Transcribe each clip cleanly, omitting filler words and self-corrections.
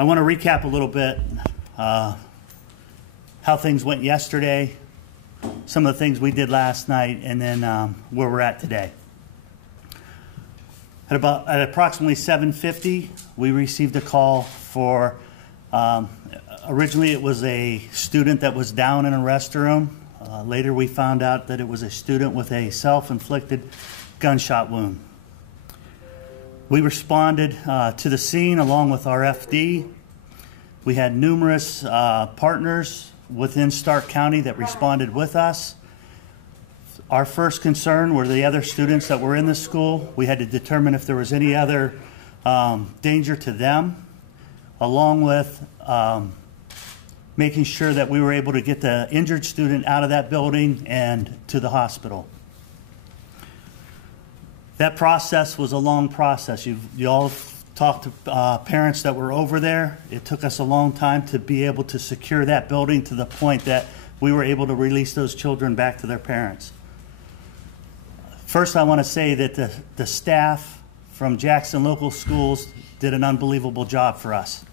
I want to recap a little bit how things went yesterday, some of the things we did last night, and then where we're at today. At approximately 7:50, we received a call for, originally it was a student that was down in a restroom. Later we found out that it was a student with a self-inflicted gunshot wound. We responded to the scene along with our FD. We had numerous partners within Stark County that responded with us. Our first concern were the other students that were in the school. We had to determine if there was any other danger to them, along with making sure that we were able to get the injured student out of that building and to the hospital. That process was a long process. You all talked to parents that were over there. It took us a long time to be able to secure that building to the point that we were able to release those children back to their parents. First, I want to say that the staff from Jackson Local Schools did an unbelievable job for us.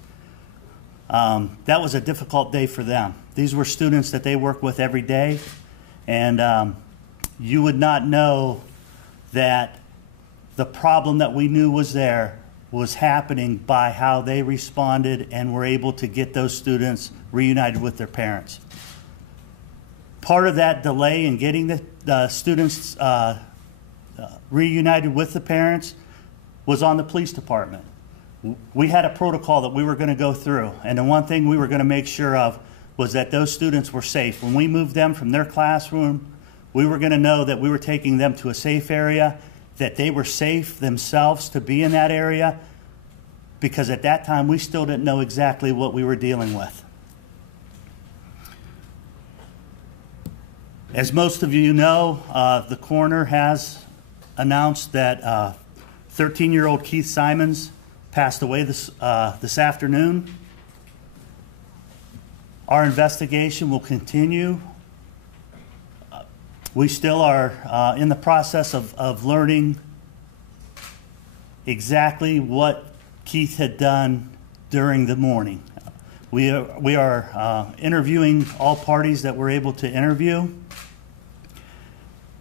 That was a difficult day for them. These were students that they work with every day, and you would not know that the problem that we knew was there was happening by how they responded and were able to get those students reunited with their parents. Part of that delay in getting the students reunited with the parents was on the police department. We had a protocol that we were going to go through, and the one thing we were going to make sure of was that those students were safe. When we moved them from their classroom, we were going to know that we were taking them to a safe area, that they were safe themselves to be in that area, because at that time we still didn't know exactly what we were dealing with. As most of you know, the coroner has announced that 13-year-old Keith Simons passed away this afternoon. Our investigation will continue. We still are in the process of learning exactly what Keith had done during the morning. We are interviewing all parties that we're able to interview.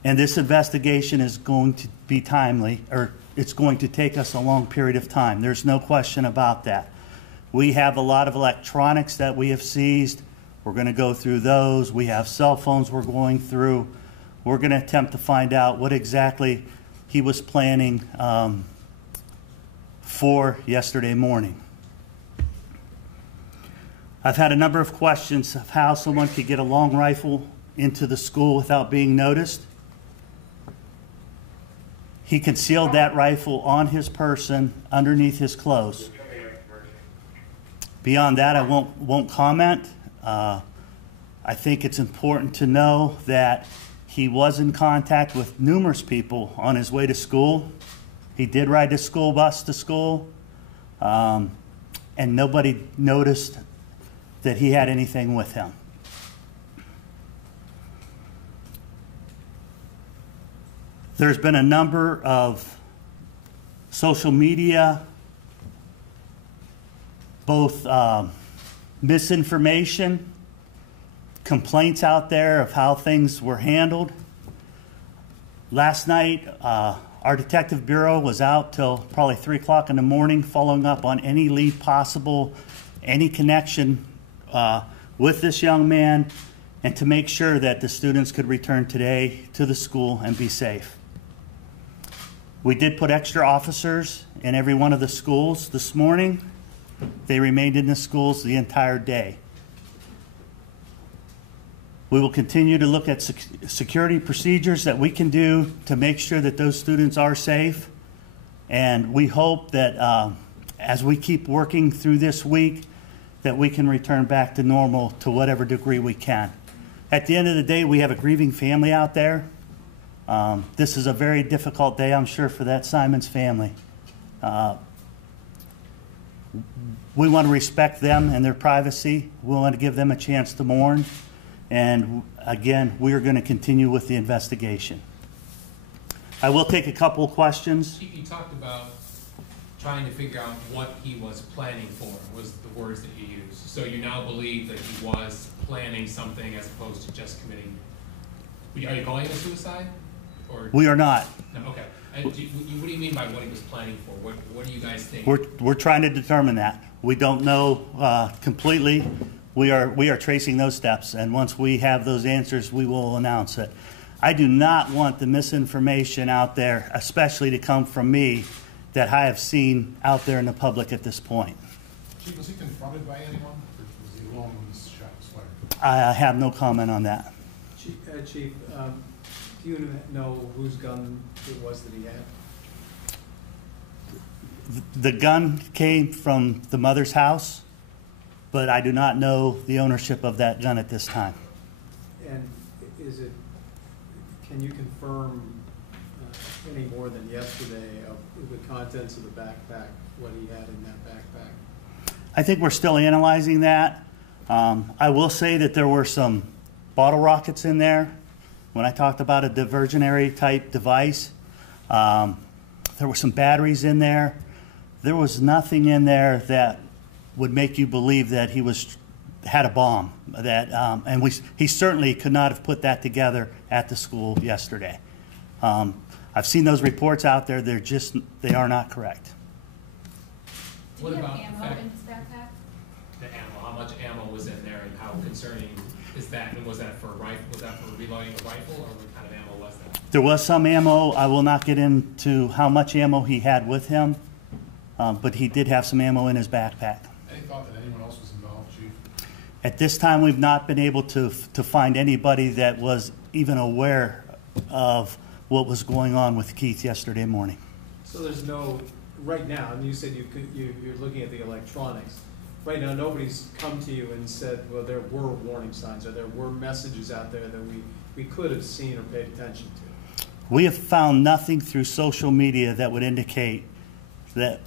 And this investigation is going to be timely, or it's going to take us a long period of time. There's no question about that. We have a lot of electronics that we have seized. We're going to go through those. We have cell phones we're going through. We're going to attempt to find out what exactly he was planning for yesterday morning. I've had a number of questions of how someone could get a long rifle into the school without being noticed. He concealed that rifle on his person underneath his clothes. Beyond that, I won't comment. I think it's important to know that he was in contact with numerous people on his way to school. He did ride the school bus to school, and nobody noticed that he had anything with him. There's been a number of social media, both misinformation, complaints out there of how things were handled. Last night, our detective bureau was out till probably 3 o'clock in the morning following up on any lead possible, any connection with this young man, and to make sure that the students could return today to the school and be safe. We did put extra officers in every one of the schools this morning. They remained in the schools the entire day. We will continue to look at security procedures that we can do to make sure that those students are safe. And we hope that as we keep working through this week, that we can return back to normal to whatever degree we can. At the end of the day, we have a grieving family out there. This is a very difficult day, I'm sure, for that Simons family. We want to respect them and their privacy. We want to give them a chance to mourn. And again, we are going to continue with the investigation. I will take a couple of questions. You talked about trying to figure out what he was planning for, was the words that you used. So you now believe that he was planning something as opposed to just committing. Are you calling it a suicide? Or We are not. no, okay. What do you mean by what he was planning for? What do you guys think? We're trying to determine that. We don't know completely. We are tracing those steps, and once we have those answers, we will announce it. I do not want the misinformation out there, especially to come from me, that I have seen out there in the public at this point. Chief, was he confronted by anyone, or was he alone when this shot was fired? I have no comment on that. Chief, do you know whose gun it was that he had? The gun came from the mother's house, but I do not know the ownership of that gun at this time. And can you confirm any more than yesterday of the contents of the backpack, what he had in that backpack? I think we're still analyzing that. I will say that there were some bottle rockets in there. When I talked about a diversionary type device, there were some batteries in there. There was nothing in there that would make you believe that he had a bomb. He certainly could not have put that together at the school yesterday. I've seen those reports out there. They are not correct. What Did he about have ammo in his backpack? the ammo? How much ammo was in there, and how concerning is that? And was that for a rifle? Was that for reloading a rifle, or what kind of ammo was that? There was some ammo. I will not get into how much ammo he had with him, but he did have some ammo in his backpack. Any thought that anyone else was involved, Chief? At this time, we've not been able to find anybody that was even aware of what was going on with Keith yesterday morning. So there's no, right now, and you said you're looking at the electronics. Right now, nobody's come to you and said, well, there were warning signs, or there were messages out there that we could have seen or paid attention to. We have found nothing through social media that would indicate that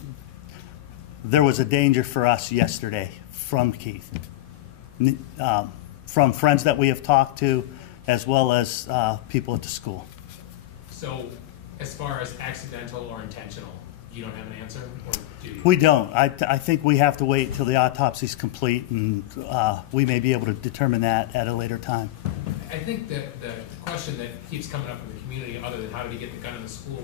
there was a danger for us yesterday from Keith. From friends that we have talked to, as well as people at the school. So, as far as accidental or intentional, you don't have an answer, or do you? We don't. I think we have to wait till the autopsy's complete, and we may be able to determine that at a later time. I think that the question that keeps coming up in the community, other than how did he get the gun in the school,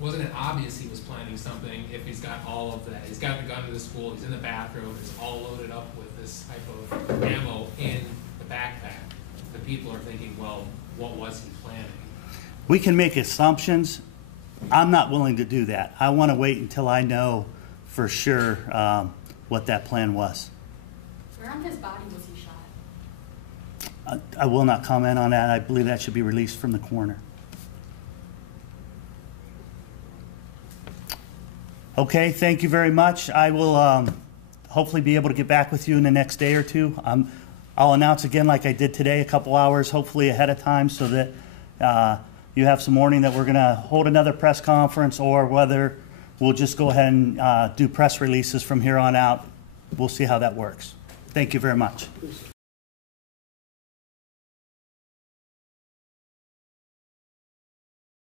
wasn't it obvious he was planning something if he's got all of that? He's got the gun in the school, he's in the bathroom, it's all loaded up with this type of ammo in the backpack. The people are thinking, well, what was he planning? We can make assumptions. I'm not willing to do that. I want to wait until I know for sure what that plan was. Where on his body was he shot? I will not comment on that. I believe that should be released from the coroner. Okay, thank you very much. I will hopefully be able to get back with you in the next day or two. I'll announce again like I did today, a couple hours, hopefully ahead of time, so that you have some warning that we're going to hold another press conference, or whether we'll just go ahead and do press releases from here on out. We'll see how that works. Thank you very much.